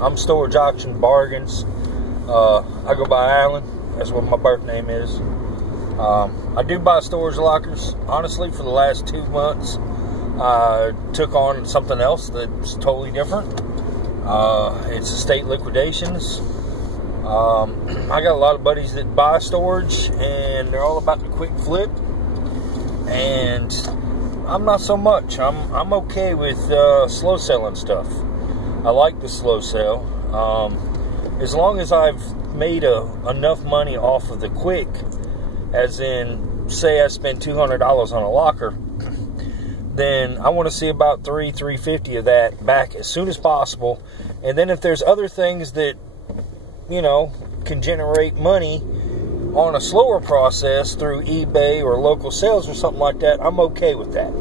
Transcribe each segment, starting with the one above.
I'm Storage Auction Bargains. I go by Alan. That's what my birth name is. I do buy storage lockers. Honestly, for the last 2 months, I took on something else that's totally different. It's estate liquidations. I got a lot of buddies that buy storage, and they're all about the quick flip. And I'm not so much. I'm okay with slow selling stuff. I like the slow sell. As long as I've made enough money off of the quick, as in, say I spend $200 on a locker, then I want to see about $350 of that back as soon as possible. And then if there's other things that, you know, can generate money on a slower process through eBay or local sales or something like that, I'm okay with that.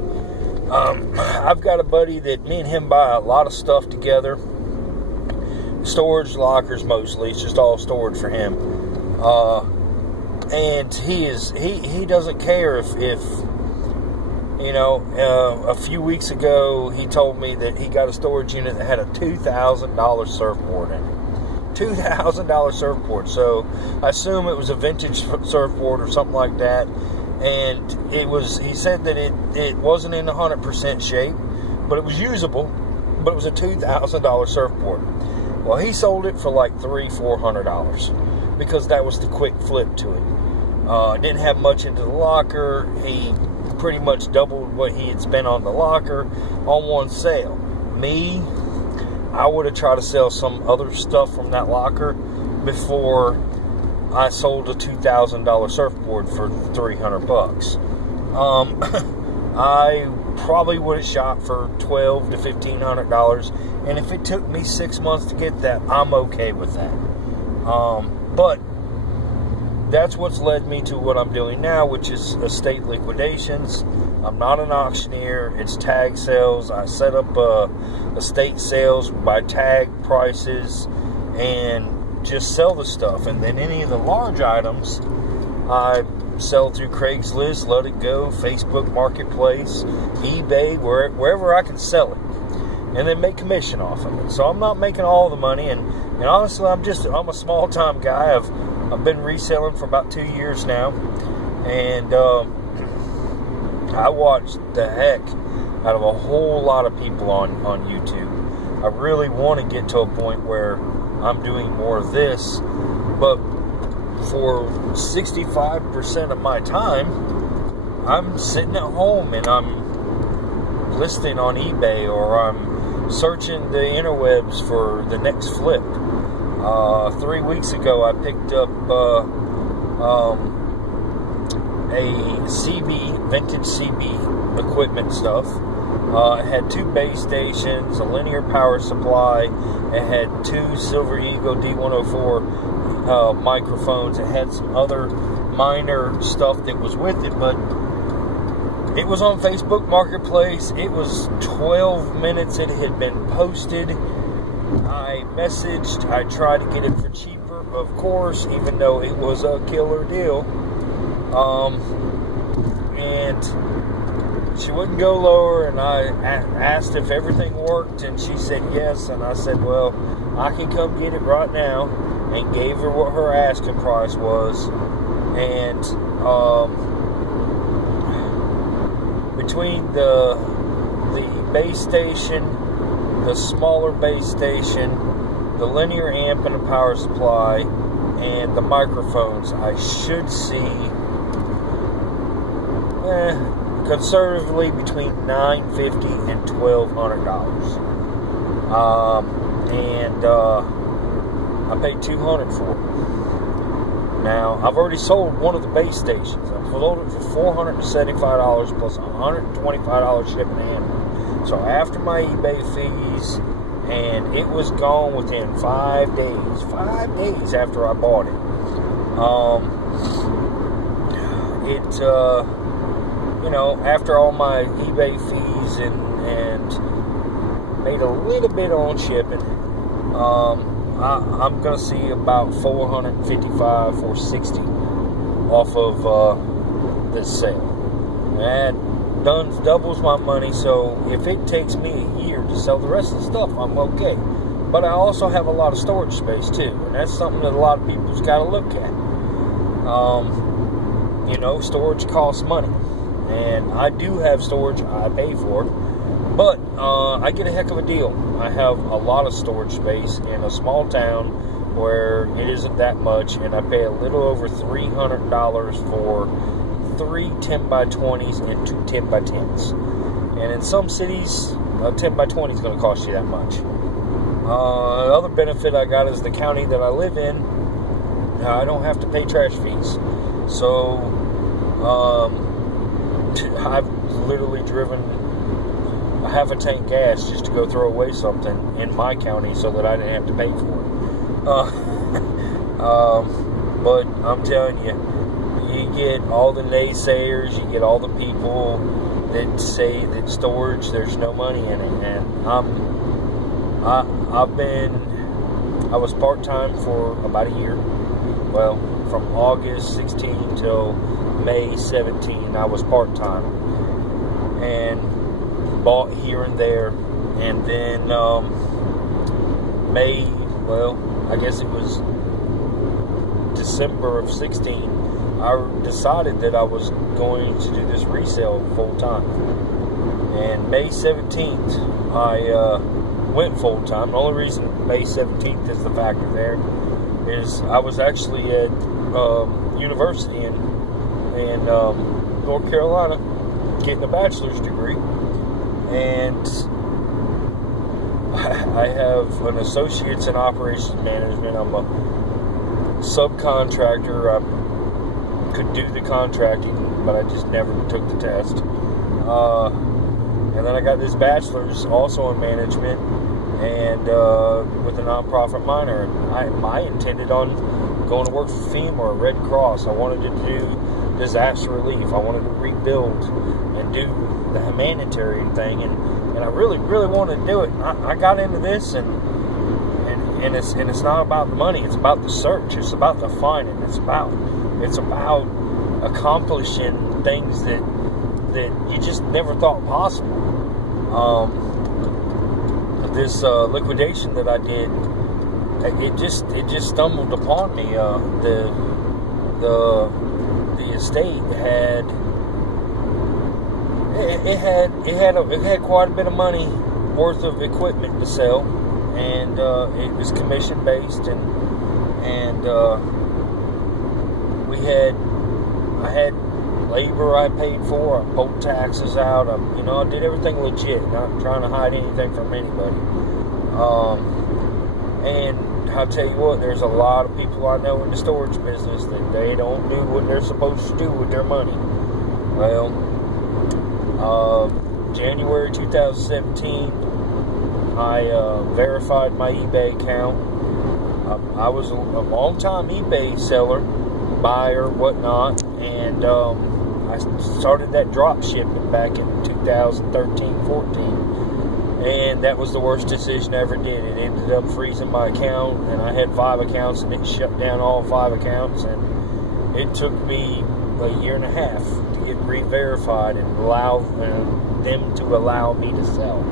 I've got a buddy that me and him buy a lot of stuff together. Storage lockers mostly. It's just all storage for him. And he doesn't care if you know, a few weeks ago he told me that he got a storage unit that had a $2,000 surfboard in it. $2,000 surfboard. So I assume it was a vintage surfboard or something like that. And it was, he said that it wasn't in 100% shape, but it was usable, but it was a $2,000 surfboard. Well, he sold it for like $300-400 because that was the quick flip to it. Didn't have much into the locker. He pretty much doubled what he had spent on the locker on one sale. Me, I would have tried to sell some other stuff from that locker before I sold a $2,000 surfboard for $300. I probably would have shot for $1,200 to $1,500, and if it took me 6 months to get that, I'm okay with that. But that's what's led me to what I'm doing now, which is estate liquidations. I'm not an auctioneer. It's tag sales. I set up estate sales by tag prices and just sell the stuff. And then any of the large items, I sell through Craigslist, Let It Go, Facebook Marketplace, eBay, wherever I can sell it, and then make commission off of it. So I'm not making all the money, and honestly, I'm a small time guy. I've been reselling for about 2 years now, and I watch the heck out of a whole lot of people on YouTube. I really want to get to a point where I'm doing more of this, but for 65% of my time, I'm sitting at home and I'm listing on eBay, or I'm searching the interwebs for the next flip. 3 weeks ago, I picked up a vintage CB equipment stuff. It had 2 base stations, a linear power supply. It had 2 Silver Eagle D104 microphones. It had some other minor stuff that was with it, but it was on Facebook Marketplace. It was 12 minutes it had been posted. I messaged. I tried to get it for cheaper, of course, even though it was a killer deal. And she wouldn't go lower, and I asked if everything worked, and she said yes, and I said, well, I can come get it right now, and gave her what her asking price was. And between the base station, the smaller base station, the linear amp and the power supply, and the microphones, I should see conservatively between $950 and $1,200. And I paid $200 for it. Now, I've already sold one of the base stations. I sold it for $475 plus $125 shipping and handling. So after my eBay fees, and it was gone within 5 days. 5 days after I bought it. You know, after all my eBay fees and made a little bit on shipping, I'm going to see about $455, $460 off of this sale. That doubles my money, so if it takes me a year to sell the rest of the stuff, I'm okay. But I also have a lot of storage space too, and that's something that a lot of people's got to look at. You know, storage costs money, and I do have storage I pay for, but I get a heck of a deal. I have a lot of storage space in a small town where it isn't that much, and I pay a little over $300 for 3 10x20s and 2 10x10s. And in some cities, a 10x20 is going to cost you that much. The other benefit I got is the county that I live in, I don't have to pay trash fees. So, I've literally driven a half a tank gas just to go throw away something in my county so that I didn't have to pay for it. But I'm telling you, you get all the naysayers, you get all the people that say that storage, there's no money in it, and I was part-time for about a year. Well, from August 16 till May 17, I was part-time, and bought here and there, and then I guess it was December of 16, I decided that I was going to do this resale full-time. And May 17th, I went full-time. The only reason May 17th is the factor there is I was actually at university in North Carolina getting a bachelor's degree. And I have an associate's in operations management. I'm a subcontractor. I could do the contracting, but I just never took the test. And then I got this bachelor's also in management and with a nonprofit minor. And I intended on going to work for FEMA or Red Cross. I wanted to do disaster relief. I wanted to rebuild and do the humanitarian thing, and I really, really wanted to do it. I got into this, and it's not about the money. It's about the search. It's about the finding. It's about accomplishing things that you just never thought possible. This liquidation that I did, it just stumbled upon me. The estate had quite a bit of money worth of equipment to sell, and it was commission based, and I had labor I paid for. I pulled taxes out. I did everything legit, not trying to hide anything from anybody. And I'll tell you what, there's a lot of people I know in the storage business that they don't do what they're supposed to do with their money. Well, January 2017, I verified my eBay account. I was a long-time eBay seller, buyer, whatnot, and I started that drop shipping back in 2013-14. And that was the worst decision I ever did. It ended up freezing my account, and I had 5 accounts, and it shut down all 5 accounts, and it took me a year and a half to get re-verified and allow them to allow me to sell.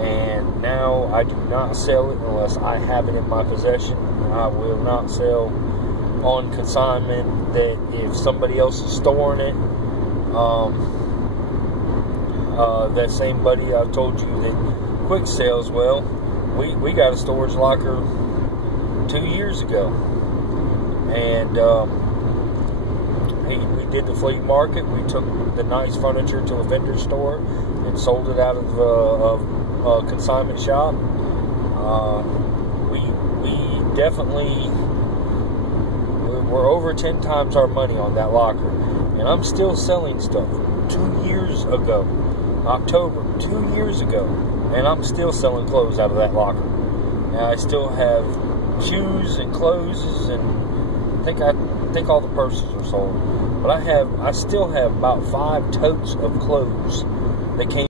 And now I do not sell it unless I have it in my possession. I will not sell on consignment that if somebody else is storing it. That same buddy I told you that quick sales, well, we got a storage locker 2 years ago, and we did the flea market. We took the nice furniture to a vendor store and sold it out of a consignment shop. We definitely we're over 10 times our money on that locker, and I'm still selling stuff. 2 years ago, October, 2 years ago, and I'm still selling clothes out of that locker. Now I still have shoes and clothes, and I think all the purses are sold. But I still have about 5 totes of clothes that came